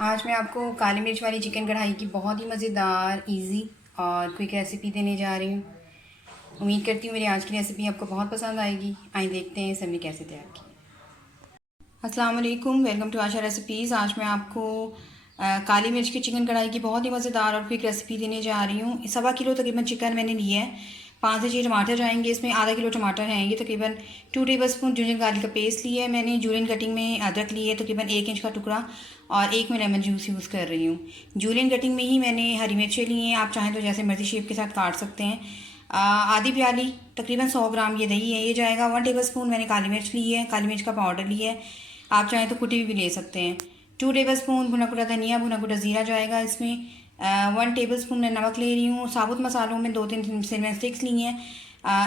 आज मैं आपको काली मिर्च वाली चिकन कढ़ाई की बहुत ही मज़ेदार, इजी और क्विक रेसिपी देने जा रही हूँ। उम्मीद करती हूँ मेरी आज की रेसिपी आपको बहुत पसंद आएगी। आइए देखते हैं इसे हमने कैसे तैयार की। अस्सलाम वालेकुम, वेलकम टू आशा रेसिपीज़। आज मैं आपको काली मिर्च की चिकन कढ़ाई की बहुत ही मज़ेदार और क्विक रेसिपी देने जा रही हूँ। 1.25 किलो तकरीबन चिकन मैंने लिया है। 5 से 6 टमाटर जाएंगे इसमें। आधा किलो टमाटर हैं ये, तकरीबन 2 टेबलस्पून जिंजर गार्लिक का पेस्ट लिया है मैंने। जूलियन कटिंग में अदरक लिया है, तकरीबन 1 इंच का टुकड़ा, और एक मैं लेमन जूस यूज़ कर रही हूँ। जूलियन कटिंग में ही मैंने हरी मिर्चें ली हैं, आप चाहें तो जैसे मर्जी शेप के साथ काट सकते हैं। आधी प्याली तकरीबन 100 ग्राम ये दही है, ये जाएगा। 1 टेबलस्पून मैंने काली मिर्च ली है, काली मिर्च का पाउडर लिया है, आप चाहें तो कुटी भी ले सकते हैं। 2 टेबलस्पून भुना कुटा धनिया, भुना कुटा ज़ीरा जाएगा इसमें। 1 टेबलस्पून मैं नमक ले रही हूँ। साबुत मसालों में 2-3 सिनेमन स्टिक्स ली हैं,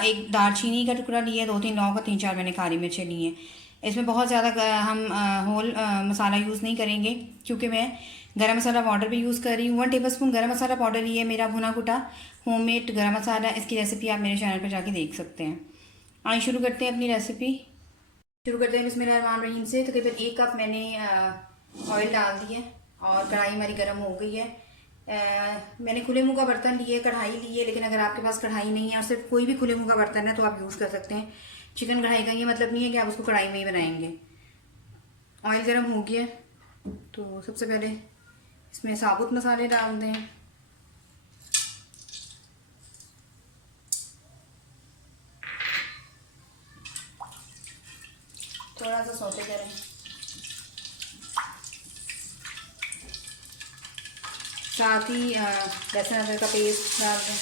एक दालचीनी का टुकड़ा लिया है, 2-3 लौंग का, 3-4 मैंने काली मिर्चें ली हैं। इसमें बहुत ज़्यादा हम होल मसाला यूज़ नहीं करेंगे क्योंकि मैं गरम मसाला पाउडर भी यूज़ कर रही हूँ। 1 टेबलस्पून गरम मसाला पाउडर लिया है मेरा, भुना कुटा होममेड गरम मसाला। इसकी रेसिपी आप मेरे चैनल पर जाके देख सकते हैं। आइए शुरू करते हैं अपनी रेसिपी। शुरू करते हैं बिस्मिल्लाहिर्रहमानिर्रहीम से। तकरीबन 1 कप मैंने ऑयल डाल दिया और कढ़ाई हमारी गर्म हो गई है। मैंने खुले मुँह का बर्तन लिए, कढ़ाई ली है, लेकिन अगर आपके पास कढ़ाई नहीं है और सिर्फ कोई भी खुले मुँह का बर्तन है तो आप यूज़ कर सकते हैं। चिकन कढ़ाई का ये मतलब नहीं है कि आप उसको कढ़ाई में ही बनाएंगे। ऑयल गर्म हो गया तो सबसे पहले इसमें साबुत मसाले डाल दें। थोड़ा सा सौते करें। साथ ही लहसुन अदरक का पेस्ट डाल दें।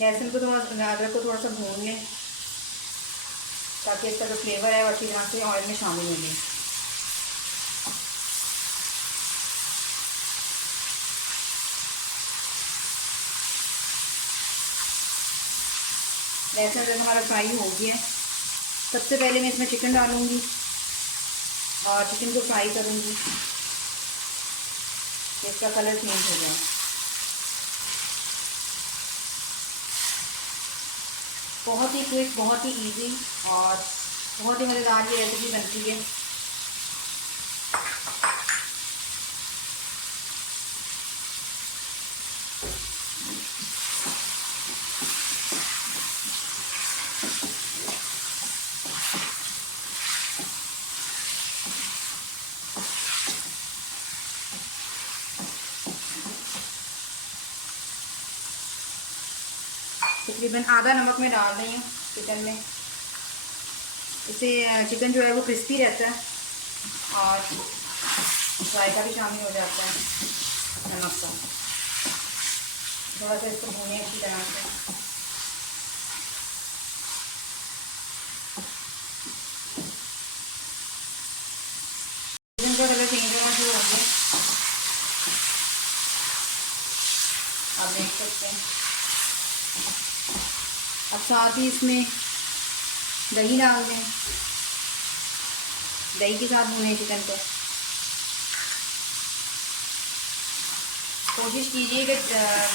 लहसुन को अदरक को थोड़ा सा भून लें ताकि इसका जो फ्लेवर है वो अच्छी तरह से ऑयल में शामिल हो जाए। लहसुन अदरक हमारा फ्राई हो गया है। सबसे पहले मैं इसमें चिकन डालूंगी और चिकन को फ्राई करूंगी, इसका कलर चेंज हो जाए। बहुत ही क्विक, बहुत ही इजी और बहुत ही मज़ेदार ये रेसिपी बनती है। तकरीबन आधा नमक मैं डाल रही हूँ चिकन में, इससे चिकन जो है वो क्रिस्पी रहता है और जायका भी शामिल हो जाता है नमक का। थोड़ा सा इसको भूनें अच्छी तरह से। चिकन का कलर चेंज होना शुरू हो गया, आप देख सकते हैं। अब साथ ही इसमें दही डाल दें, दही के साथ भूनें चिकन को। कोशिश कीजिए कि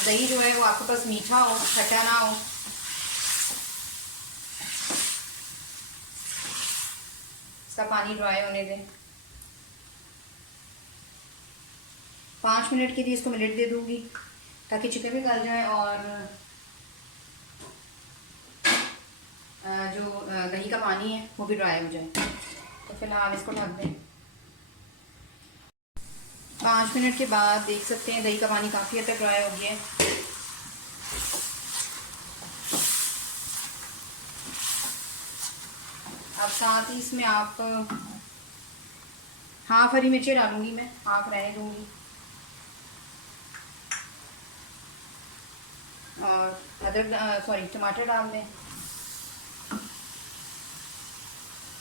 दही जो है वो आपके पास मीठा हो, खट्टा ना हो। इसका पानी ड्राई होने दें। 5 मिनट के लिए इसको मैं लिड दे दूंगी ताकि चिकन भी गल जाए और जो दही का पानी है वो भी ड्राई हो जाए। तो फिलहाल इसको ढक दें। 5 मिनट के बाद देख सकते हैं दही का पानी काफ़ी हद तक ड्राई हो गया है। अब साथ ही इसमें आप हाफ हरी मिर्चें डालूंगी, मैं हाफ रहने दूंगी, और अदरक टमाटर डाल दें।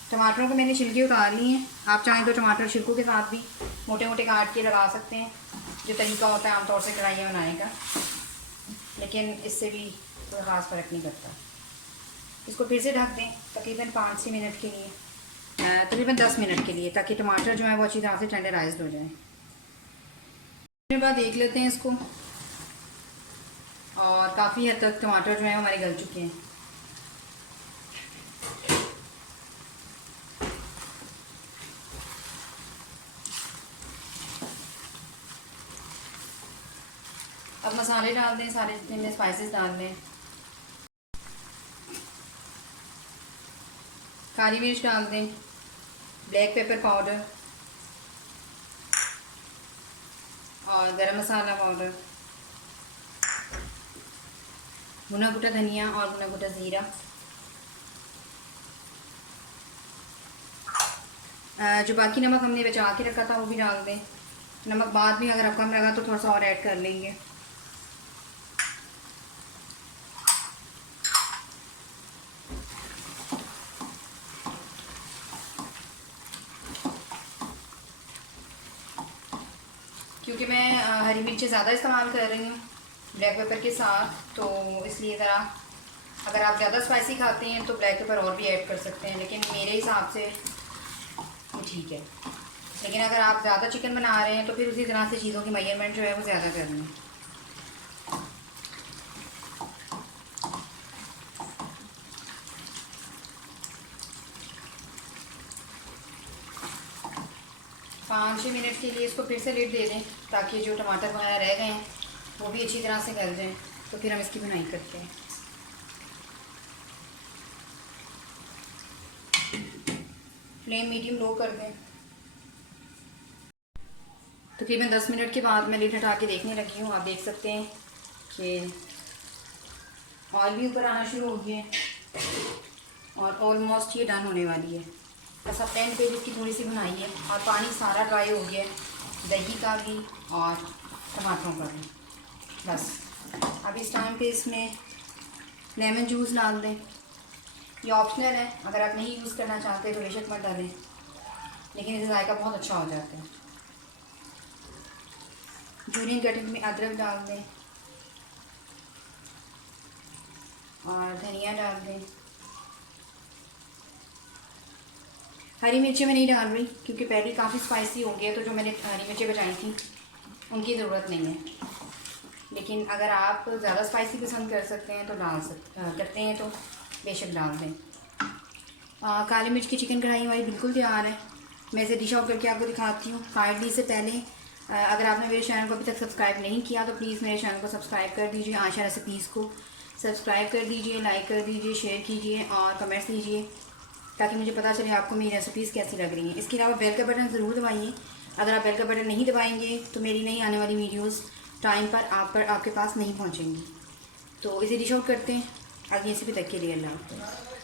टमाटरों को मैंने छिलके उतार लिए हैं, आप चाहें तो टमाटर छिलकों के साथ भी मोटे मोटे काट के लगा सकते हैं, जो तरीका होता है आमतौर से कढ़ाइयाँ बनाने का, लेकिन इससे भी कोई ख़ास फ़र्क नहीं पड़ता। इसको फिर से ढक दें तकरीबन 5 से मिनट के लिए। तकरीबन 10 मिनट के लिए, ताकि टमाटर जो है वो अच्छी तरह से टेंडराइज्ड हो जाए। उसके बाद देख लेते हैं इसको, और काफ़ी हद तक टमाटर जो है हमारे गल चुके हैं। अब मसाले डाल दें, सारे जितने में स्पाइसेस डाल दें। काली मिर्च डाल दें, ब्लैक पेपर पाउडर और गरम मसाला पाउडर, भुना कुटा धनिया और भुना कुटा ज़ीरा। जो बाकी नमक हमने बचा के रखा था वो भी डाल दें। नमक बाद में अगर आप कम लगा तो थोड़ा सा और ऐड कर लेंगे। क्योंकि मैं हरी मिर्ची ज़्यादा इस्तेमाल कर रही हूँ ब्लैक पेपर के साथ, तो इसलिए ज़रा, अगर आप ज़्यादा स्पाइसी खाते हैं तो ब्लैक पेपर और भी ऐड कर सकते हैं, लेकिन मेरे हिसाब से वो ठीक है। लेकिन अगर आप ज़्यादा चिकन बना रहे हैं तो फिर उसी तरह से चीज़ों की मेजरमेंट जो है वो ज़्यादा करनी है। पाँच 6 मिनट के लिए इसको फिर से लिड दे दें, ताकि जो टमाटर वगैरह रह गए हैं वो भी अच्छी तरह से गल जाएं। तो फिर हम इसकी बुनाई करते हैं। फ्लेम मीडियम लो कर दें। तकरीबन 10 मिनट के बाद मैं लिड हटा के देखने लगी हूँ। आप देख सकते हैं कि ऑयल भी ऊपर आना शुरू हो गया है और ऑलमोस्ट ये डन होने वाली है। बस अब 10 पेज की थोड़ी सी बनाई है और पानी सारा ड्राई हो गया है, दही का भी और टमाटरों का भी। बस अब इस टाइम पे इसमें लेमन जूस डाल दें। ये ऑप्शनल है, अगर आप नहीं यूज़ करना चाहते तो बेशक मत डालें, लेकिन इससे जायका बहुत अच्छा हो जाता है। जूलियन कटिंग में अदरक डाल दें और धनिया डाल दें। हरी मिर्ची मैं नहीं डाल रही क्योंकि पहले काफ़ी स्पाइसी हो गया, तो जो मैंने हरी मिर्ची बचाई थी उनकी ज़रूरत नहीं है। लेकिन अगर आप ज़्यादा स्पाइसी पसंद कर सकते हैं तो करते हैं तो बेशक डाल दें। काली मिर्च की चिकन कढ़ाई हमारी बिल्कुल तैयार है। मैं इसे डिश आउट करके आपको दिखाती हूँ। काइंडली से पहले अगर आपने मेरे चैनल को अभी तक सब्सक्राइब नहीं किया तो प्लीज़ मेरे चैनल को सब्सक्राइब कर दीजिए। आशा रेसिपीज़ को सब्सक्राइब कर दीजिए, लाइक कर दीजिए, शेयर कीजिए और कमेंट्स दीजिए, ताकि मुझे पता चले आपको मेरी रेसिपीज़ कैसी लग रही हैं। इसके अलावा बेल का बटन ज़रूर दबाइए। अगर आप बेल का बटन नहीं दबाएंगे तो मेरी नई आने वाली वीडियोस टाइम पर आपके पास नहीं पहुंचेंगी। तो इसे डिश आउट करते हैं। अगली रेसिपी तक के लिए अल्लाह हाफ़िज़।